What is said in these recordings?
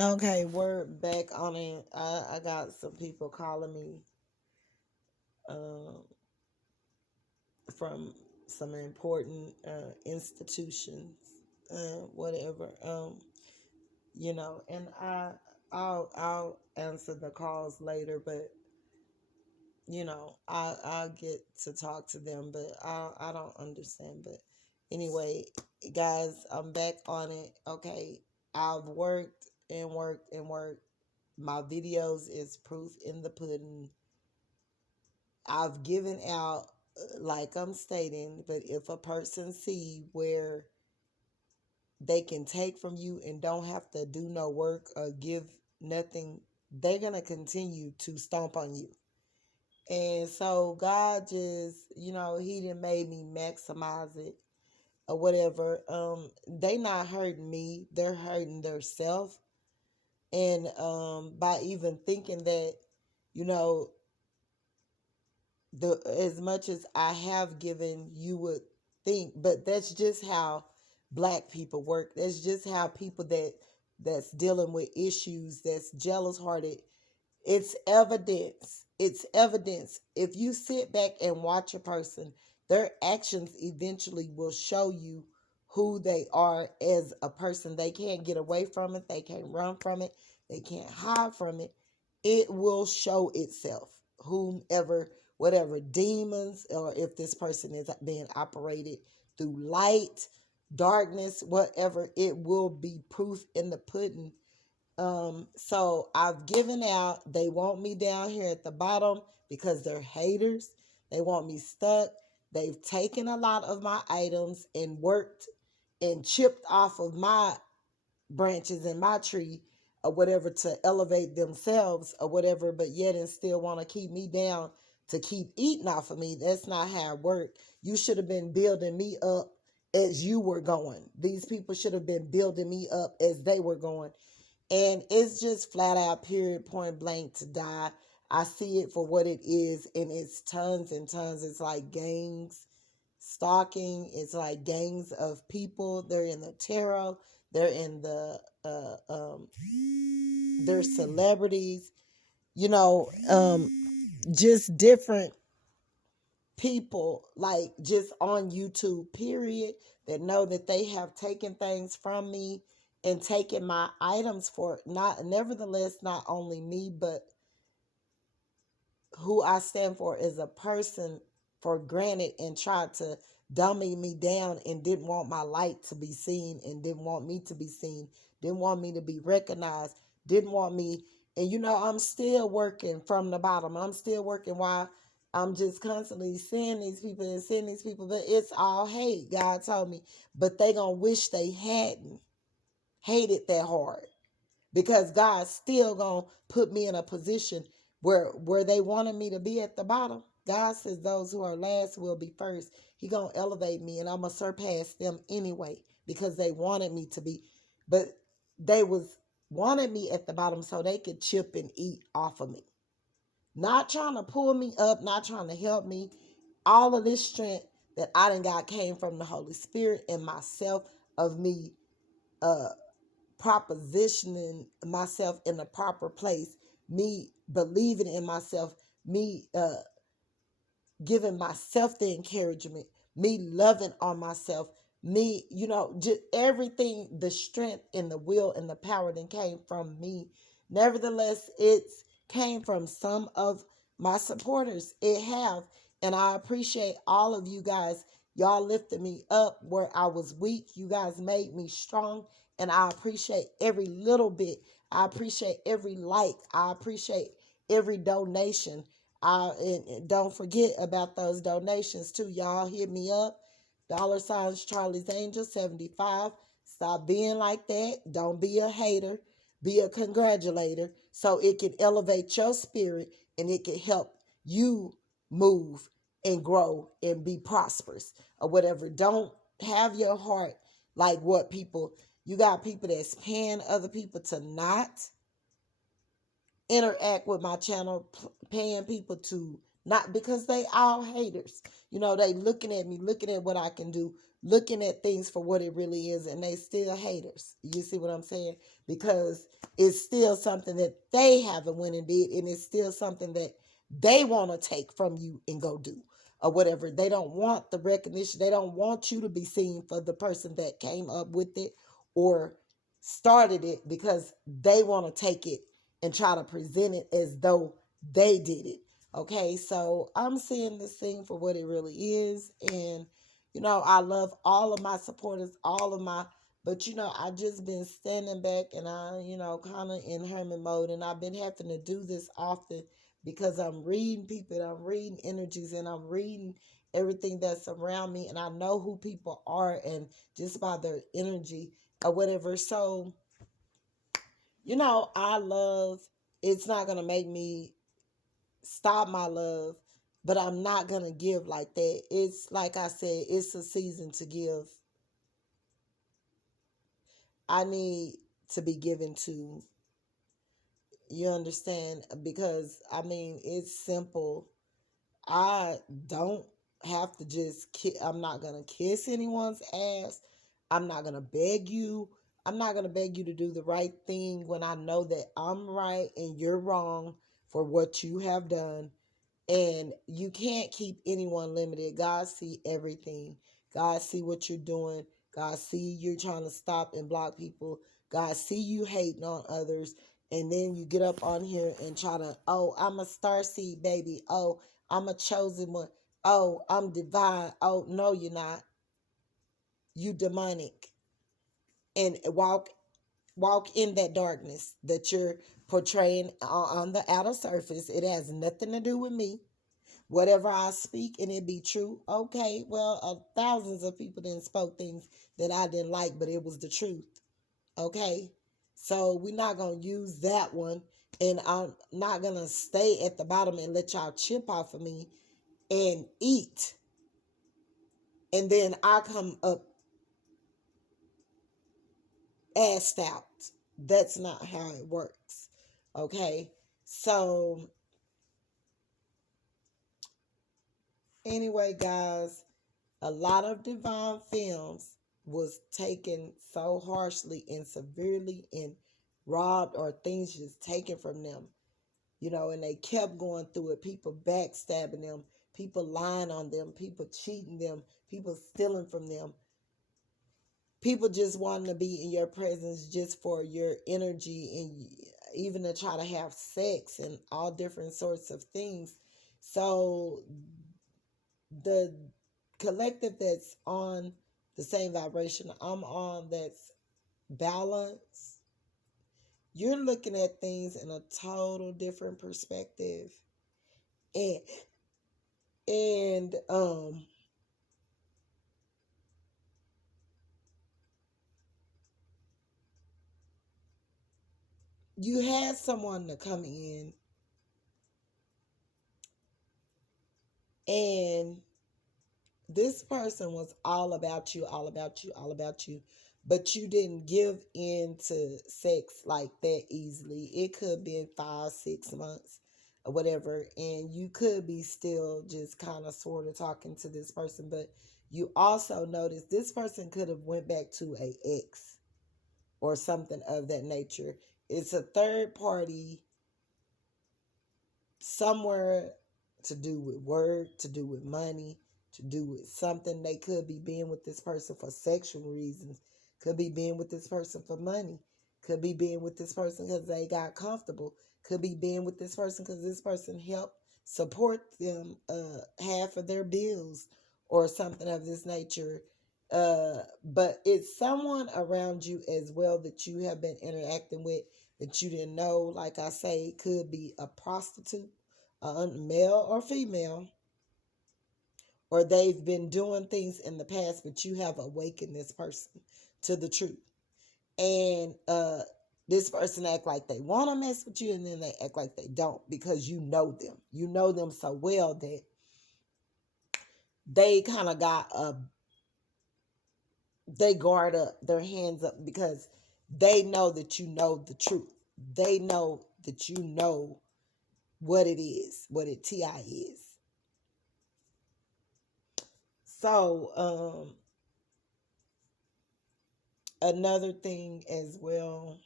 Okay, we're back on it. I got some people calling me um, from some important institutions, whatever. And I'll answer the calls later, but I'll get to talk to them, but I don't understand. But anyway, guys, I'm back on it. Okay, I've worked and worked and worked. My videos is proof in the pudding. I've given out, like I'm stating, but if a person see where they can take from you and don't have to do no work or give nothing, they're gonna continue to stomp on you. And so God just, He done made me maximize it or whatever. They not hurting me; they're hurting themselves. And by even thinking that, you know, the as much as I have given, you would think, but that's just how black people work. That's just how people that's dealing with issues, that's jealous hearted. It's evidence. It's evidence. If you sit back and watch a person, their actions eventually will show you who they are as a person. They can't get away from it. They can't run from it. They can't hide from it. It will show itself. Whomever, whatever demons, or if this person is being operated through light, darkness, whatever, it will be proof in the pudding. So I've given out. They want me down here at the bottom because they're haters. They want me stuck. They've taken a lot of my items and worked and chipped off of my branches in my tree or whatever to elevate themselves or whatever, but yet and still want to keep me down to keep eating off of me. That's not how it worked. You should have been building me up as you were going. These people should have been building me up as they were going. And it's just flat out, period, point blank, to die. I see it for what it is, and it's tons and tons. It's like gangs stalking. It's like gangs of people. They're in the tarot. They're in the they're celebrities. You know, just different people, like just on YouTube, period, that know that they have taken things from me and taken my items for not, nevertheless, not only me, but who I stand for as a person for granted, and tried to dummy me down and didn't want my light to be seen and didn't want me to be seen, didn't want me to be recognized, didn't want me. And I'm still working from the bottom. I'm still working while I'm just constantly seeing these people and seeing these people, but it's all hate. God told me, but they gonna wish they hadn't hated that hard, because God's still gonna put me in a position where they wanted me to be at the bottom. God says those who are last will be first. He gonna elevate me, and I'm gonna surpass them anyway, because they wanted me to be, but they was wanted me at the bottom so they could chip and eat off of me, not trying to pull me up, not trying to help me. All of this strength that I done got came from the Holy Spirit and myself, of me uh propositioning myself in the proper place, me believing in myself, me giving myself the encouragement, me loving on myself, me, just everything, the strength and the will and the power that came from me. Nevertheless, it's came from some of my supporters. It have. And I appreciate all of you guys. Y'all lifted me up where I was weak. You guys made me strong. And I appreciate every little bit. I appreciate every like. I appreciate every donation. And don't forget about those donations too. Y'all hit me up. $ Charlie's Angel 75. Stop being like that. Don't be a hater. Be a congratulator, so it can elevate your spirit and it can help you move and grow and be prosperous or whatever. Don't have your heart like what people, you got people that's paying other people to not interact with my channel, paying people to not, because they all haters. They looking at me, looking at what I can do, looking at things for what it really is, and they still haters. You see what I'm saying? Because it's still something that they haven't went and did, and it's still something that they want to take from you and go do or whatever. They don't want the recognition. They don't want you to be seen for the person that came up with it or started it, because they want to take it and try to present it as though they did it. Okay, so I'm seeing this thing for what it really is. And I love all of my supporters, all of my, but I just been standing back, and I, kind of in hermit mode, and I've been having to do this often because I'm reading people, and I'm reading energies, and I'm reading everything that's around me, and I know who people are, and just by their energy or whatever. So, I love, it's not going to make me stop my love, but I'm not going to give like that. It's like I said, it's a season to give. I need to be given to, you understand? Because I mean, it's simple. I don't have to just I'm not going to kiss anyone's ass. I'm not going to beg you. I'm not going to beg you to do the right thing when I know that I'm right and you're wrong for what you have done. And you can't keep anyone limited. God see everything. God see what you're doing. God see you're trying to stop and block people. God see you hating on others. And then you get up on here and try to, oh, I'm a star seed, baby. Oh, I'm a chosen one. Oh, I'm divine. Oh, no, you're not. You demonic. And walk in that darkness that you're portraying on the outer surface. It has nothing to do with me. Whatever I speak and it be true, okay, well, thousands of people didn't spoke things that I didn't like, but it was the truth. Okay, so we're not gonna use that one, and I'm not gonna stay at the bottom and let y'all chip off of me and eat, and then I come up assed out. That's not how it works. Okay, so anyway, guys, a lot of divine films was taken so harshly and severely and robbed, or things just taken from them, and they kept going through it. People backstabbing them, people lying on them, people cheating them, people stealing from them, people just wanting to be in your presence just for your energy, and even to try to have sex and all different sorts of things. So the collective that's on the same vibration I'm on, that's balance, you're looking at things in a total different perspective. And and you had someone to come in, and this person was all about you, all about you, all about you, but you didn't give in to sex like that easily. It could be in 5 6 months or whatever, and you could be still just kind of sort of talking to this person, but you also notice this person could have went back to a ex or something of that nature. It's a third party somewhere, to do with word, to do with money, to do with something. They could be being with this person for sexual reasons, could be being with this person for money, could be being with this person because they got comfortable, could be being with this person because this person helped support them half of their bills or something of this nature. But it's someone around you as well that you have been interacting with that you didn't know. Like I say, it could be a prostitute, a male or female, or they've been doing things in the past, but you have awakened this person to the truth. And this person act like they want to mess with you, and then they act like they don't, because you know them. You know them so well that they kind of got they guard up their hands up, because they know that you know the truth. They know that you know what it is, what it TI is. So Another thing as well,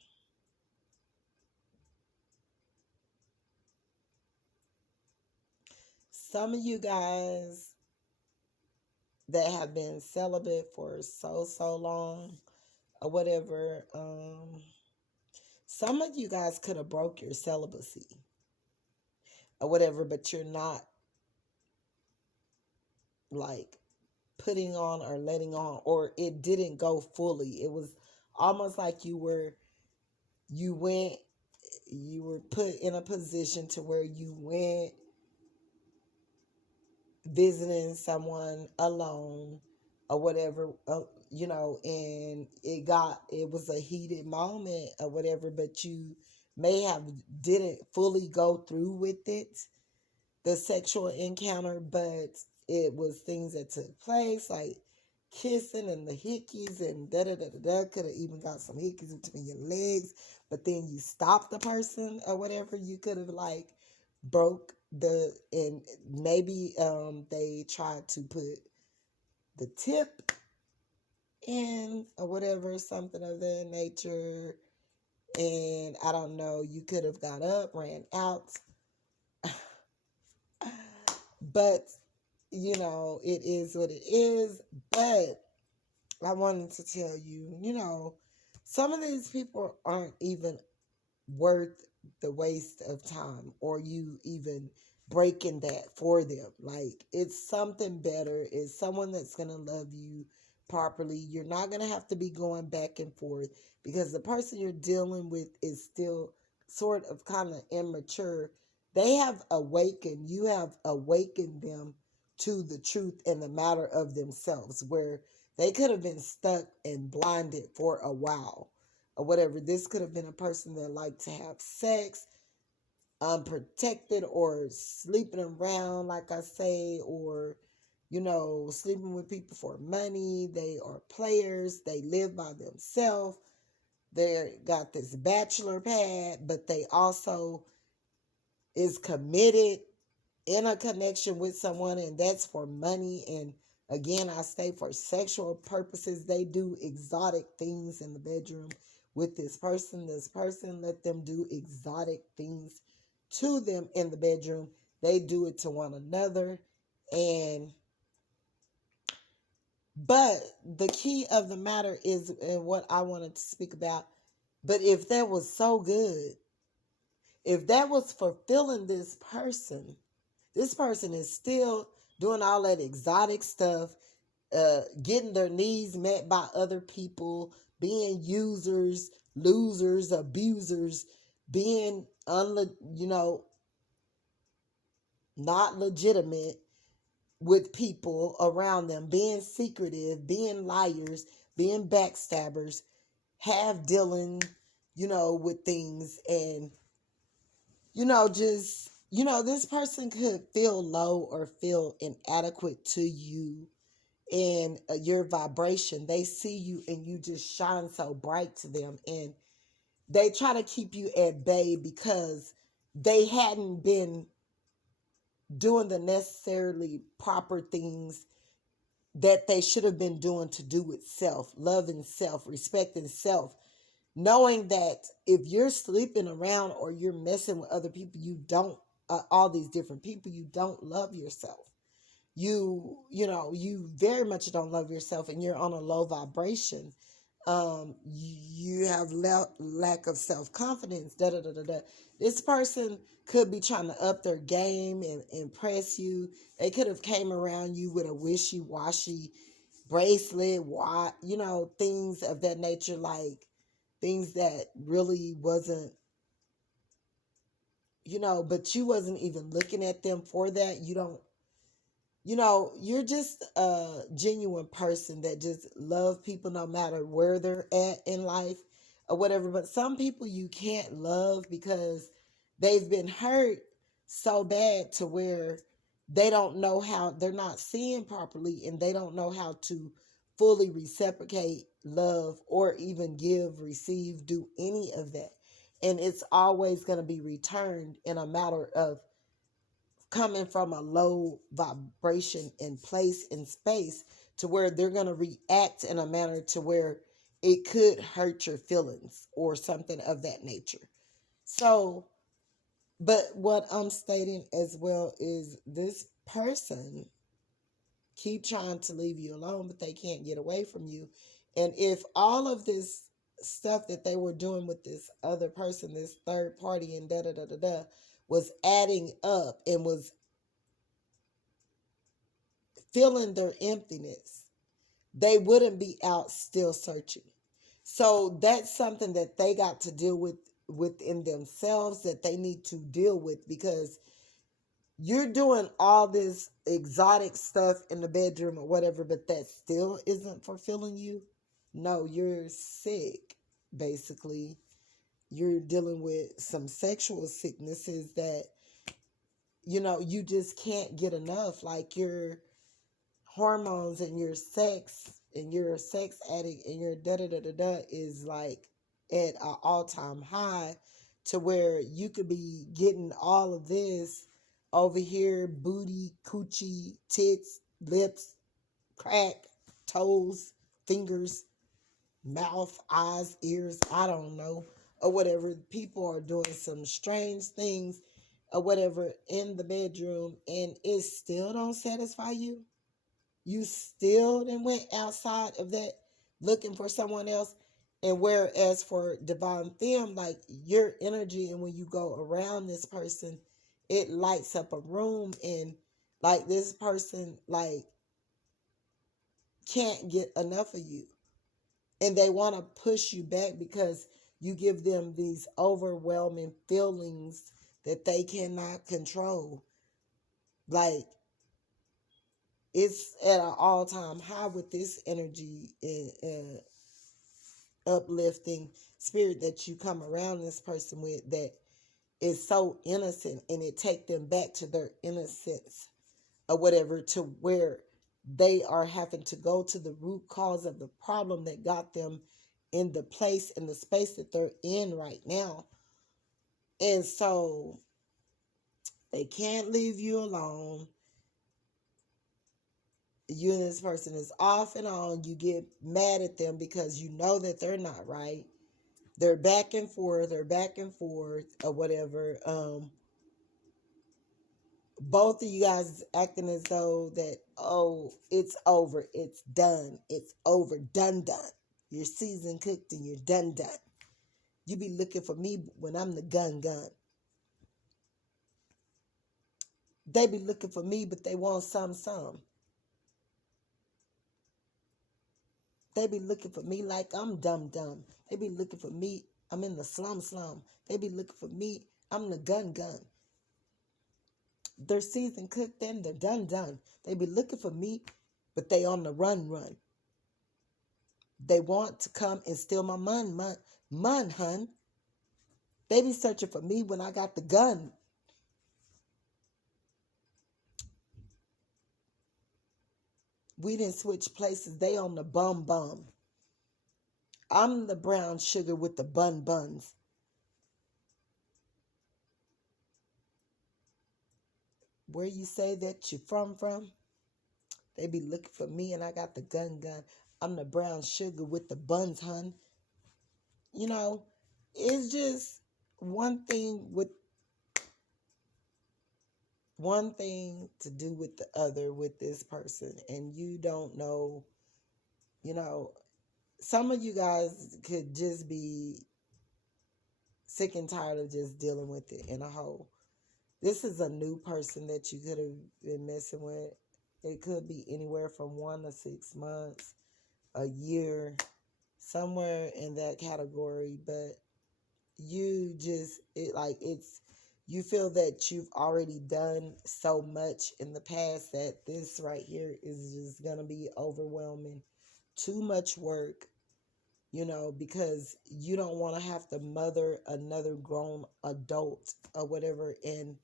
some of you guys that have been celibate for so long or whatever, some of you guys could have broke your celibacy or whatever, but you're not like putting on or letting on, or it didn't go fully. It was almost like you went you were put in a position to where you went visiting someone alone or whatever, and it was a heated moment or whatever, but you may have didn't fully go through with it, the sexual encounter, but it was things that took place like kissing and the hickeys and da da da da da. Could have even got some hickeys between your legs, but then you stopped the person or whatever. You could have like broke the and maybe they tried to put the tip in or whatever, something of that nature. And I don't know, you could have got up, ran out, but it is what it is. But I wanted to tell you, some of these people aren't even worth the waste of time or you even breaking that for them. Like, it's something better. It's someone that's going to love you properly. You're not going to have to be going back and forth because the person you're dealing with is still sort of kind of immature. They have awakened, you have awakened them to the truth and the matter of themselves, where they could have been stuck and blinded for a while or whatever. This could have been a person that liked to have sex unprotected or sleeping around, like I say, or sleeping with people for money. They are players. They live by themselves. They got this bachelor pad, but they also is committed in a connection with someone, and that's for money. And again, I say for sexual purposes. They do exotic things in the bedroom with this person. This person let them do exotic things to them in the bedroom. They do it to one another. And but the key of the matter is, and what I wanted to speak about, but if that was so good, if that was fulfilling this person is still doing all that exotic stuff, getting their needs met by other people, being users, losers, abusers, being not legitimate with people around them, being secretive, being liars, being backstabbers, half dealing, with things, and just this person could feel low or feel inadequate to you and your vibration. They see you and you just shine so bright to them, and they try to keep you at bay because they hadn't been doing the necessarily proper things that they should have been doing to do with self, loving self, respecting self, knowing that if you're sleeping around or you're messing with other people, you don't, all these different people, you don't love yourself. You very much don't love yourself, and you're on a low vibration. You have lack of self-confidence, da da da da da. This person could be trying to up their game and impress you. They could have came around you with a wishy-washy bracelet, things of that nature, like things that really wasn't, but you wasn't even looking at them for that. You don't, you're just a genuine person that just love people no matter where they're at in life or whatever. But some people you can't love because they've been hurt so bad to where they don't know how, they're not seeing properly, and they don't know how to fully reciprocate love or even give, receive, do any of that. And it's always going to be returned in a matter of coming from a low vibration in place in space, to where they're going to react in a manner to where it could hurt your feelings or something of that nature. So, but what I'm stating as well is this person keep trying to leave you alone, but they can't get away from you. And if all of this stuff that they were doing with this other person, this third party, and da da da da da, was adding up and was filling their emptiness, they wouldn't be out still searching. So that's something that they got to deal with within themselves, that they need to deal with, because you're doing all this exotic stuff in the bedroom or whatever, but that still isn't fulfilling you. No, you're sick, basically. You're dealing with some sexual sicknesses that, you just can't get enough. Like your hormones and your sex and you're a sex addict and your da da da da da is like at an all-time high, to where you could be getting all of this over here: booty, coochie, tits, lips, crack, toes, fingers, mouth, eyes, ears, I don't know, or whatever. People are doing some strange things or whatever in the bedroom, and it still don't satisfy you. You still then went outside of that looking for someone else. And whereas for divine femme, like your energy, and when you go around this person, it lights up a room, and like this person like can't get enough of you, and they want to push you back because you give them these overwhelming feelings that they cannot control. Like, it's at an all-time high with this energy and uplifting spirit that you come around this person with, that is so innocent, and it take them back to their innocence or whatever, to where they are having to go to the root cause of the problem that got them in the place, in the space that they're in right now. And so they can't leave you alone. You and this person is off and on. You get mad at them because you know that they're not right. They're back and forth, or whatever. Both of you guys acting as though that, oh, it's over, it's done, it's over, done. You're seasoned cooked and you're done. You be looking for me when I'm the gun. They be looking for me, but they want some. They be looking for me like I'm dumb. They be looking for me, I'm in the slum. They be looking for me, I'm the gun. They're seasoned cooked and they're done. They be looking for me, but they on the run. They want to come and steal my mun, hun. They be searching for me when I got the gun. We didn't switch places. They on the bum. I'm the brown sugar with the buns. Where you say that you from? They be looking for me and I got the gun. I'm the brown sugar with the buns, hun. It's just one thing with one thing to do with the other with this person, and you don't know, you know, some of you guys could just be sick and tired of just dealing with it in a whole. This is a new person that you could have been messing with. It could be anywhere from 1 to 6 months, a year, somewhere in that category. But you just, you feel that you've already done so much in the past that this right here is just going to be overwhelming. Too much work, because you don't want to have to mother another grown adult or whatever and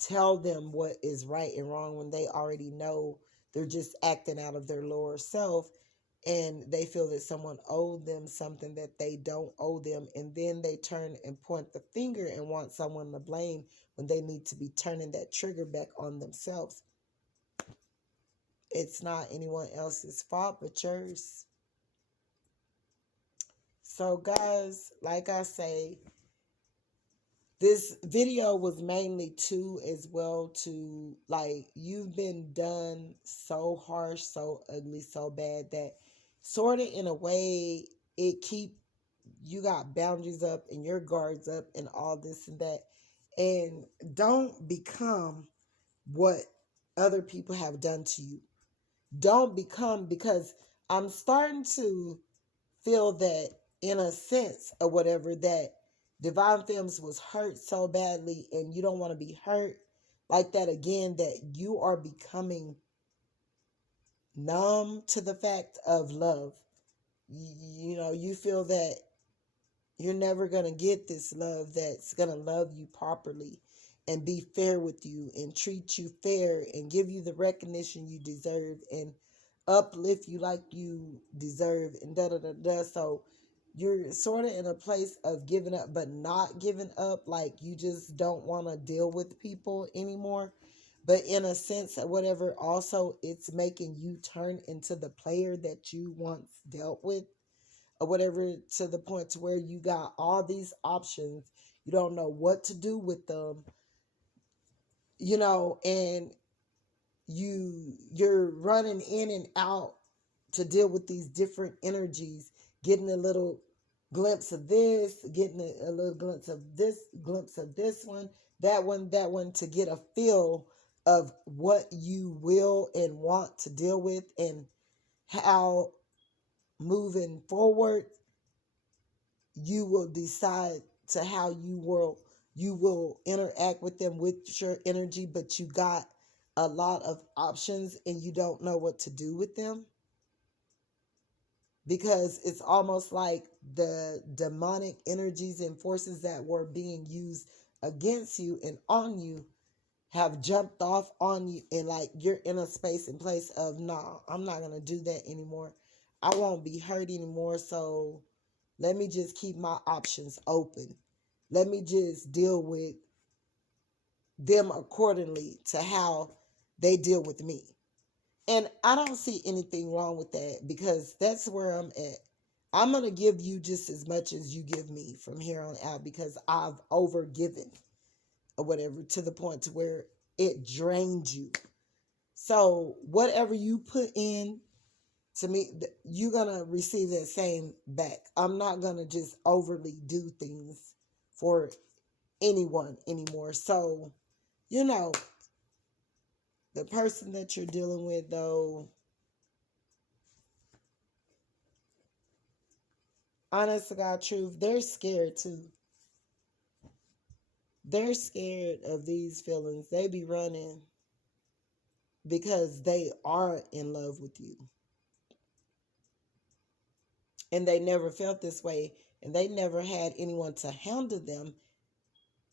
tell them what is right and wrong when they already know they're just acting out of their lower self, and they feel that someone owed them something that they don't owe them, and then they turn and point the finger and want someone to blame when they need to be turning that trigger back on themselves. It's not anyone else's fault but yours. So, guys, like I say, this video was mainly to as well to like you've been done so harsh, so ugly, so bad that sort of in a way it keep you got boundaries up and your guards up and all this and that, and don't become what other people have done to you. Don't become, because I'm starting to feel that in a sense or whatever that Divine Films was hurt so badly and you don't want to be hurt like that again, that you are becoming numb to the fact of love. You know, you feel that you're never going to get this love that's going to love you properly and be fair with you and treat you fair and give you the recognition you deserve and uplift you like you deserve and da da da da. So you're sort of in a place of giving up, but not giving up. Like you just don't want to deal with people anymore. But in a sense, whatever, also it's making you turn into the player that you once dealt with or whatever, to the point to where you got all these options. You don't know what to do with them, you know, and you're running in and out to deal with these different energies, getting a little glimpse of this, getting a little glimpse of this one, that one, to get a feel of what you will and want to deal with and how moving forward you will decide to how you will interact with them with your energy, but you got a lot of options and you don't know what to do with them, because it's almost like the demonic energies and forces that were being used against you and on you have jumped off on you, and like you're in a space and place of, nah, I'm not going to do that anymore. I won't be hurt anymore, so let me just keep my options open. Let me just deal with them accordingly to how they deal with me. And I don't see anything wrong with that, because that's where I'm at. I'm going to give you just as much as you give me from here on out, because I've overgiven or whatever to the point to where it drained you. So whatever you put in to me, you're going to receive that same back. I'm not going to just overly do things for anyone anymore. So, you know, the person that you're dealing with, though, honest to God truth, they're scared too. They're scared of these feelings. They be running because they are in love with you. And they never felt this way. And they never had anyone to handle them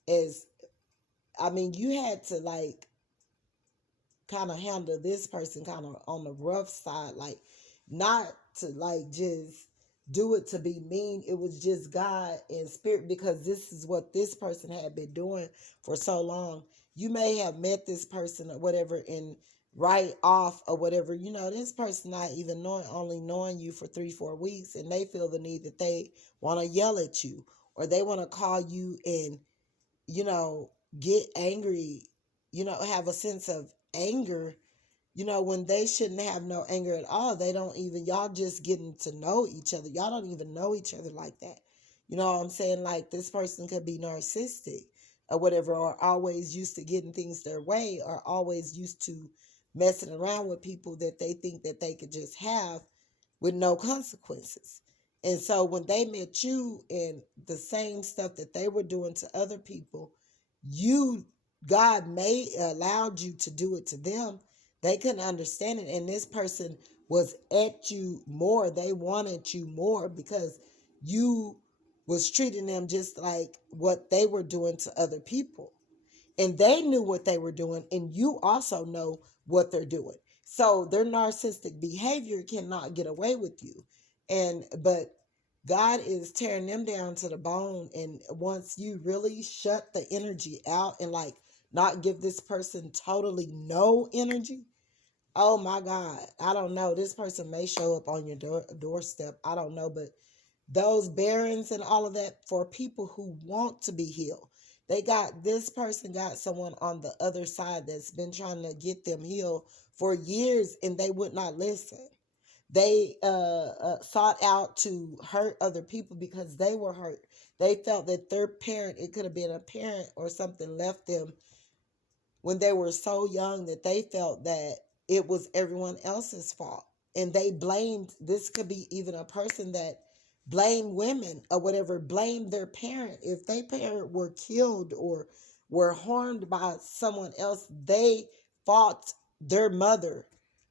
as, I mean, you had to like kind of handle this person kind of on the rough side, like not to like just do it to be mean. It was just God and spirit, because this is what this person had been doing for so long. You may have met this person or whatever, and right off or whatever, you know, this person not even knowing, only knowing you for 3-4 weeks, and they feel the need that they want to yell at you, or they want to call you and, you know, get angry, you know, have a sense of anger, you know, when they shouldn't have no anger at all. They don't even, y'all just getting to know each other. Y'all don't even know each other like that. You know what I'm saying? Like this person could be narcissistic or whatever, or always used to getting things their way, or always used to messing around with people that they think that they could just have with no consequences. And so when they met you and the same stuff that they were doing to other people, you, God may allowed you to do it to them. They couldn't understand it. And this person was at you more. They wanted you more because you was treating them just like what they were doing to other people. And they knew what they were doing, and you also know what they're doing. So their narcissistic behavior cannot get away with you. And but God is tearing them down to the bone. And once you really shut the energy out and like not give this person totally no energy, oh my God, I don't know. This person may show up on your doorstep. I don't know, but those barons and all of that for people who want to be healed. This person got someone on the other side that's been trying to get them healed for years, and they would not listen. They sought out to hurt other people because they were hurt. They felt that their parent, it could have been a parent or something, left them when they were so young that they felt that it was everyone else's fault. And they blamed, this could be even a person that blamed women or whatever, blamed their parent. If their parent were killed or were harmed by someone else, they fought their mother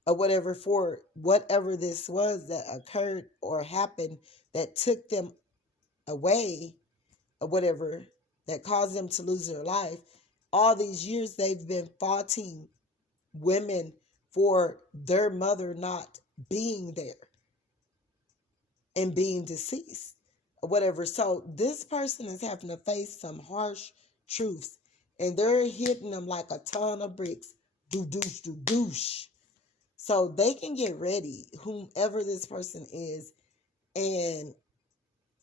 or whatever for whatever this was that occurred or happened that took them away or whatever, that caused them to lose their life. All these years they've been fighting women for their mother not being there and being deceased or whatever. So this person is having to face some harsh truths, and they're hitting them like a ton of bricks. Do douche, do douche. So they can get ready, whomever this person is, and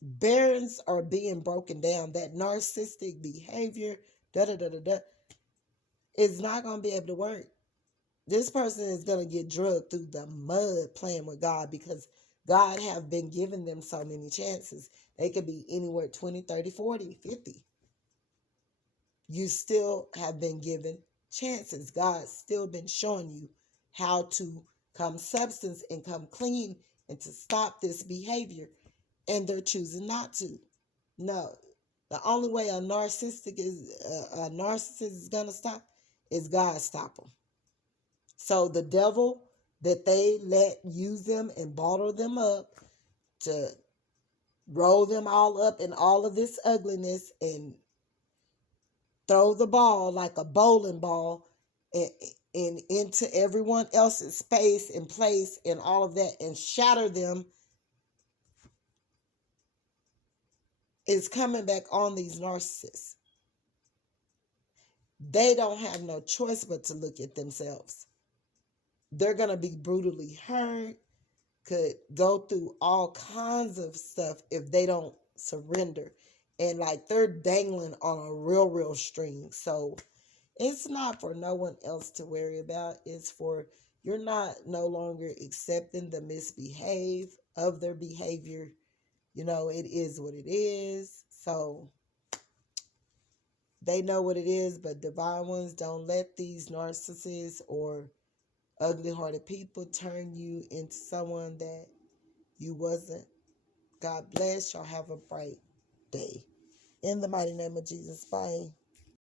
barriers are being broken down. That narcissistic behavior, da da da da da, is not going to be able to work. This person is going to get drugged through the mud playing with God, because God have been giving them so many chances. They could be anywhere 20, 30, 40, 50. You still have been given chances. God's still been showing you how to come substance and come clean and to stop this behavior. And they're choosing not to. No. The only way a narcissist is going to stop is God stop them. So the devil that they let use them and bottle them up to roll them all up in all of this ugliness and throw the ball like a bowling ball and into everyone else's space and place and all of that and shatter them, is coming back on these narcissists. They don't have no choice but to look at themselves. They're going to be brutally hurt, could go through all kinds of stuff if they don't surrender. And like they're dangling on a real string. So it's not for no one else to worry about. It's for, you're not no longer accepting the misbehave of their behavior. You know, it is what it is. So they know what it is, but divine ones, don't let these narcissists or ugly-hearted people turn you into someone that you wasn't. God bless. Y'all have a bright day. In the mighty name of Jesus. Bye.